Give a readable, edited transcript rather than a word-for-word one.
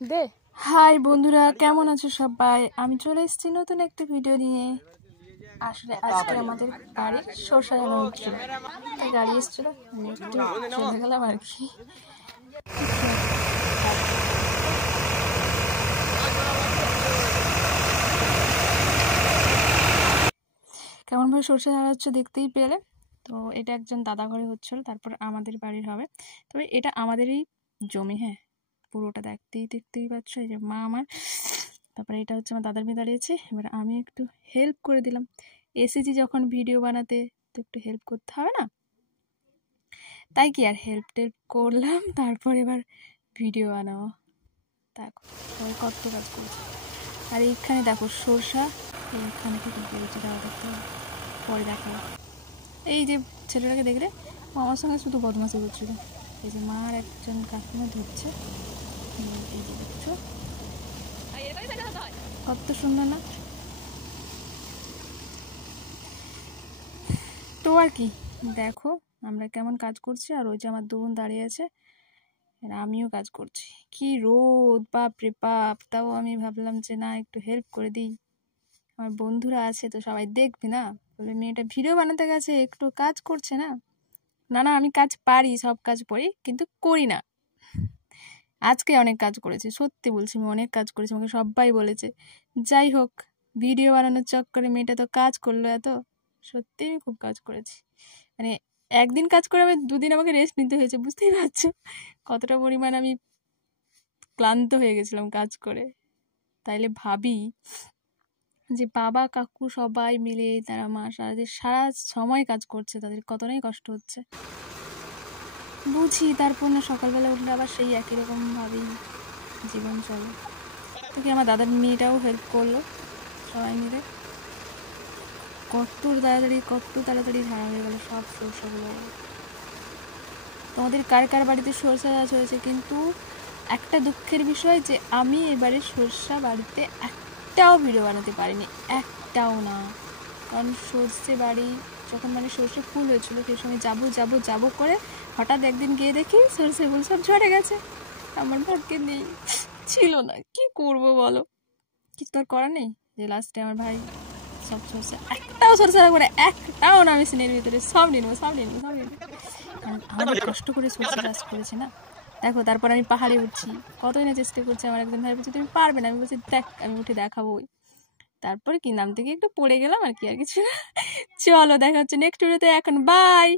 দে high বন্ধুরা, কেমন আছো সবাই? আমি চলে এসেছি নতুন একটা ভিডিও নিয়ে। আসলে আজকে আমাদের বাড়ির সরষা লাগানো হচ্ছিল, তাই গাড়ি এসেছিল, আমি একটু চলে গেলাম আর কি। কেমনভাবে সরষে লাগা হচ্ছে দেখতেই পেলে। তো এটা একজন দাদা ঘরে হচ্ছিল, তারপর আমাদের বাড়ির হবে। তবে এটা আমাদেরই জমি, হ্যাঁ, পুরোটা দেখতেই পাচ্ছ। এই যে মা আমার, তারপরে এটা হচ্ছে আমার দাদার মেয়ে দাঁড়িয়েছে। এবার আমি একটু হেল্প করে দিলাম, এসেছি যখন ভিডিও বানাতে তো একটু হেল্প করতে হবে না, তাই কি আর হেল্প টেল্প করলাম। তারপর এবার ভিডিও বানাবো। দেখো সবাই কত কাজ করছে। আর এইখানে দেখো সরষা, এইখানে কি বেরোচ্ছে তাও দেখতে হবে, পরে দেখাবো। এই যে ছেলেটাকে দেখলে আমার সঙ্গে শুধু বদমাশি করছিল। এই যে মা আর একজন কাকিমা ধরছে, এই যে দেখছো কত সুন্দর না? তো আর কি, দেখো আমরা কেমন কাজ করছি। আর ওই যে আমার দু বোন দাঁড়িয়ে আছে, আর আমিও কাজ করছি। কি রোদ, বাপ রে বাপ! তাও আমি ভাবলাম যে না, একটু হেল্প করে দিই। আমার বন্ধুরা আছে তো সবাই দেখবে না, বলে মেয়েটা ভিডিও বানাতে গেছে, একটু কাজ করছে না। না না, আমি কাজ পারি, সব কাজ পারি, কিন্তু করি না। আজকে অনেক কাজ করেছি, সত্যি বলছি, আমি অনেক কাজ করেছি, আমাকে সবাই বলেছে। যাই হোক, ভিডিও বানানোর চক্করে মেয়েটা তো কাজ করলো এত। সত্যি আমি খুব কাজ করেছি, মানে একদিন কাজ করে আমি দুদিন আমাকে রেস্ট নিতে হয়েছে, বুঝতেই পারছো কতটা পরিমাণ আমি ক্লান্ত হয়ে গেছিলাম কাজ করে। তাইলে ভাবি যে বাবা কাকু সবাই মিলে তারা মা সারা সময় কাজ করছে, তাদের কতটাই কষ্ট হচ্ছে বুঝি। তারপর না সকালবেলা উঠলে আবার সেই একই রকম ভাবেই জীবন চলে। তো কি আমার দাদার মেয়েটাও হেল্প করলো, সবাই মিলে কত তাড়াতাড়ি ঝাড়া হয়ে গেল সব সরষেগুলো। তোমাদের কার কার বাড়িতে সরষে গাছ হয়েছে? কিন্তু একটা দুঃখের বিষয় যে আমি এবারে সরষা বাড়িতে একটাও ভিডিও বানাতে পারিনি, একটাও না। কারণ সর্ষে বাড়ি যখন মানে সর্ষে ফুল হয়েছিল, সেই সময় যাবো করে হঠাৎ একদিন গিয়ে দেখি সর্ষে ফুল সব ঝরে গেছে। আমার ভাগ্যে নেই, ছিল না, কি করব বলো? কিছু তো আর করার নেই। যে লাস্টে আমার ভাই সব সরষে, একটাও সরষে রাখবো না, একটাও না আমি সিনের ভিতরে, সব নিয়ে নেবো। কারণ অনেক কষ্ট করে সরষে চাষ করেছি না। দেখো তারপর আমি পাহাড়ে উঠছি, কতই না চেষ্টা করছি। আমার একজন ভাই বলছে তুমি পারবে না, আমি বলছি দেখ আমি উঠে দেখাবোই। তারপরে কি নাম থেকে একটু পড়ে গেলাম আর কি, আর কিছু না। চলো দেখা হচ্ছে নেক্সট ভিডিওতে, এখন বাই।